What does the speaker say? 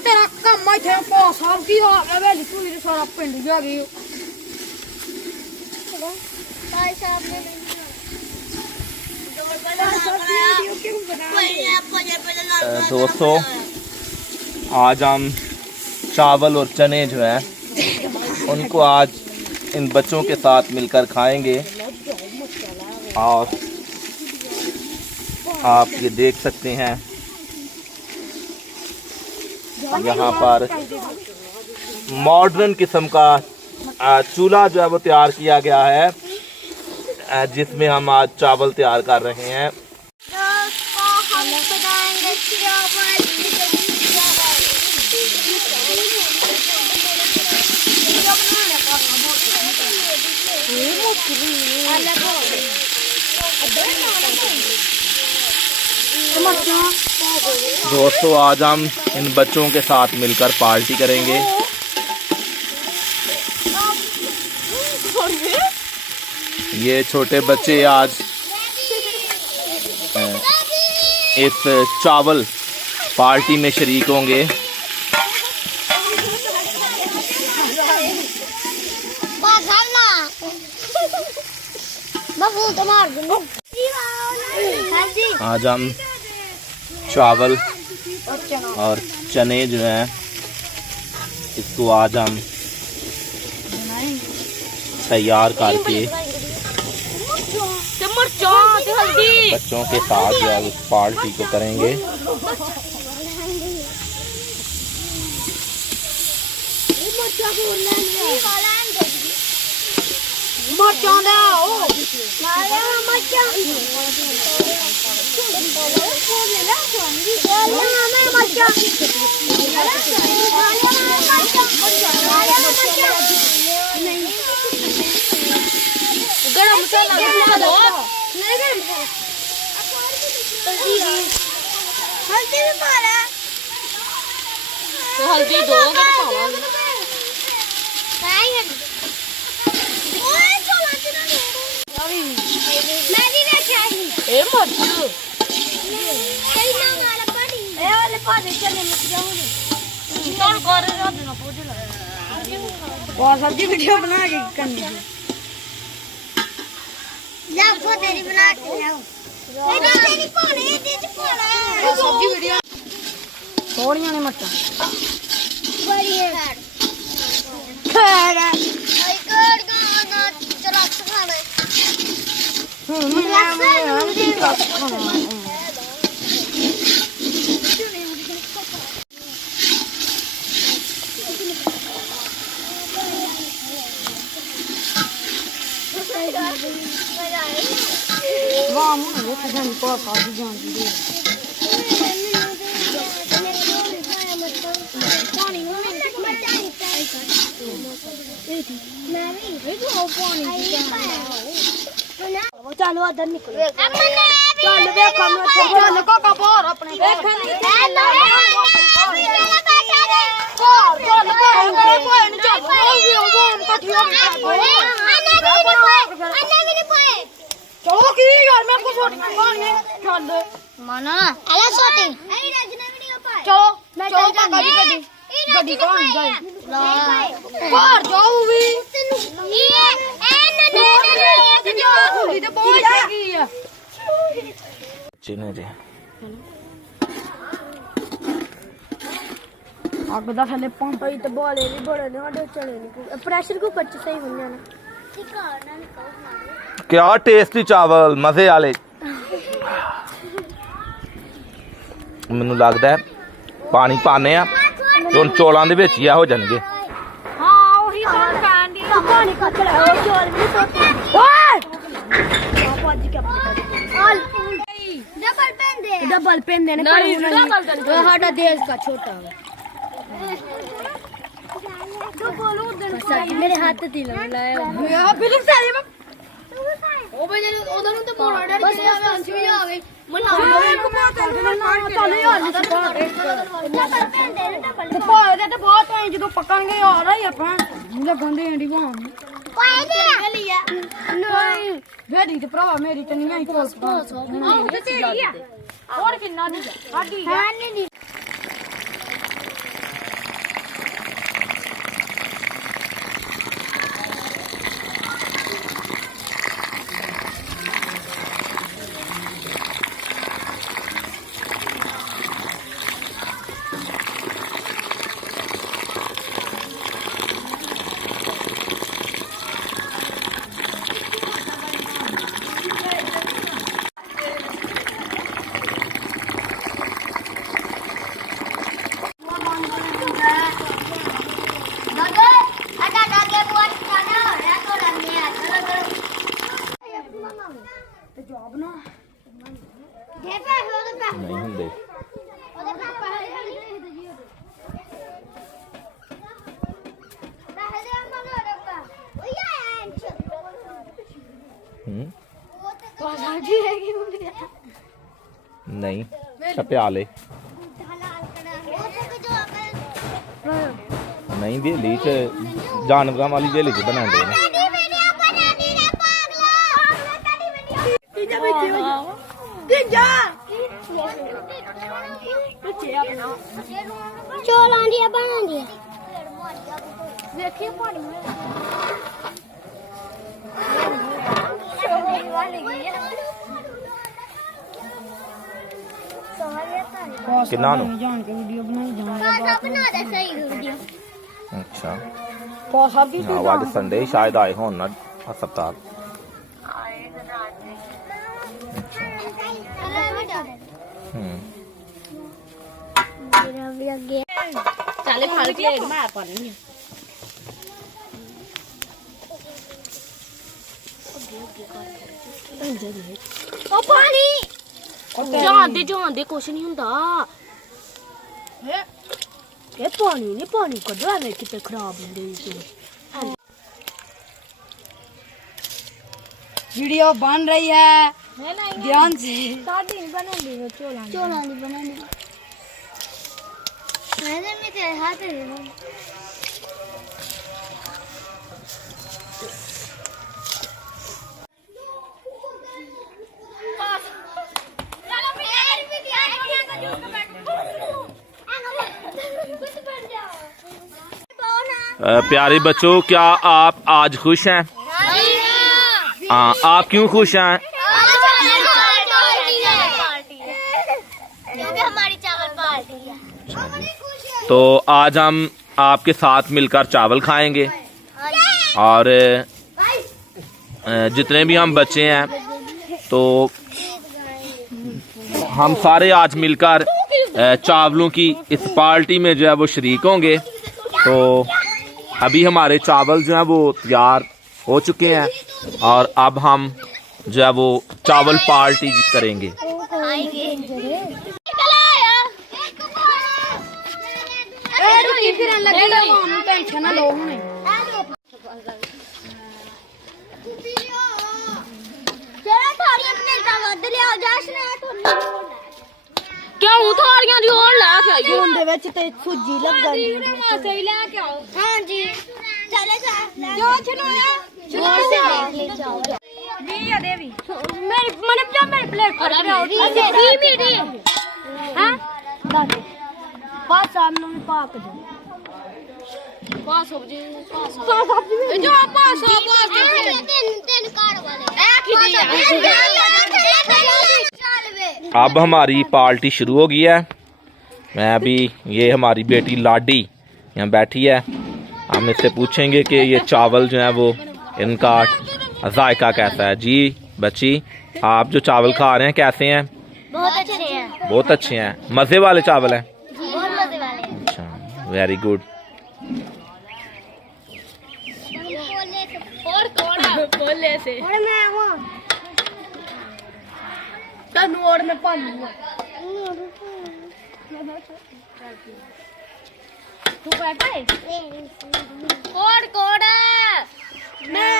तेरा कम इत्थे भाई साहब की हाल है वेली तू भी सारा पिंड जा गई भाई साहब ने दोस्तों आज हम चावल और चने जो है उनको आज इन बच्चों के साथ मिलकर खाएंगे। और आप ये देख सकते हैं यहाँ पर मॉडर्न किस्म का चूल्हा जो है वो तैयार किया गया है जिसमें हम आज चावल तैयार कर रहे हैं। दोस्तों आज हम इन बच्चों के साथ मिलकर पार्टी करेंगे। ये छोटे बच्चे आज इस चावल पार्टी में शरीक होंगे। आज हम चावल और चने जो हैं इसको आज हम तैयार करके बच्चों के साथ जो है उस पार्टी को करेंगे। गरम मसाला हल्दी भी पा रहा तो हल्दी दो सब्जी वीडियो बना के करनी तेरी बना के सब्जी वीडियो थोड़ियां ने मट्टा चलो अदर निकलो चल देखो चल काका बाहर अपने चलो की यार मैं को छोटी खानी है चल माना अला छोटी चलो मैं चलो काका जी गड्डी कौन जाए बाहर जाओ भी ये अग दा थले पंप ही तो बोले भी बड़े ने हटे चले नहीं प्रेशर कुकर च सही बन जाना क्या टेस्टी चावल मजे वाले। ਮੈਨੂੰ ਲੱਗਦਾ ਹੈ ਪਾਣੀ ਪਾਣੇ ਆ ਤੇ ਹੁਣ ਚੋਲਾਂ ਦੇ ਵਿੱਚ ਹੀ ਆ ਹੋ ਜਾਣਗੇ। ਹਾਂ ਉਹੀ ਤਾਂ ਕਹਿਣ ਦੀ ਪਾਣੀ ਕੱਟ ਲੈ ਉਹ ਚੋਲ ਵੀ ਸੋਤੇ ਓਏ ਭੱਜ ਕੇ डबल पेन देने साडा देश का छोटा मेरे हाथ दी लाया फिल्म सारी में ओ भाई ओदा नु तो मोड़ा डर के अंश भी आ गई मना चल यार तो बहुत है जो पकाएंगे यार अपन लगंदे एंडी वाम नहीं वेडी ते भरा मेरी ते नहीं आई कोल और किन्ना नहीं साडी है नहीं अच्छा प्याले नहीं देली च जानवरां वाली देली च बनांदे ने चौलां दी बनांदी देखिए पानी में किन्ना नु जान के वीडियो बनाई जाना बना दे सही वीडियो अच्छा पासा भी हाँ वाले संडे शायद आए हो ना अस्पताल चले फल प्लेट में पानी ओ पानी जान दे कुछ नहीं हुंदा ये पानी नहीं पानी कदो एवें किते खराब होंदे वीडियो बन रही है ध्यान से साडी नहीं बनांदी चोला नहीं बनांदी मैंने में तेरे हाथ दे प्यारे बच्चों क्या आप आज खुश हैं? हाँ आप क्यों खुश हैं? हमारी चावल पार्टी है तो आज हम आपके साथ मिलकर चावल खाएंगे और जितने भी हम बच्चे हैं तो हम सारे आज मिलकर चावलों की इस पार्टी में जो है वो शरीक होंगे। तो अभी हमारे चावल जो है वो तैयार हो चुके हैं और अब हम जो है वो चावल पार्टी करेंगे। क्यों थालियां दी और ला के आई हुंदे विच ते सूजी लगन दी सही ला के आओ हां जी चले जा जो छनोया चलो से देख ले चावल दी या देवी मेरी मने जो मेरी प्लेट पर आओ दी दी हां दादी पास सामने में पाक दो पास सब्जी पास जो पास तीन कार्ड वाले अब हमारी पार्टी शुरू हो गई है। मैं अभी ये हमारी बेटी लाडी यहाँ बैठी है, हम इससे पूछेंगे कि ये चावल जो है वो इनका जायका कैसा है। जी बच्ची आप जो चावल खा रहे हैं कैसे हैं? बहुत अच्छे हैं। बहुत अच्छे हैं, मज़े वाले चावल हैं। बहुत मज़े वाले। अच्छा वेरी गुड। और बोले से और मैं वहां तनोर में पानी तू बैठा है कोड मैं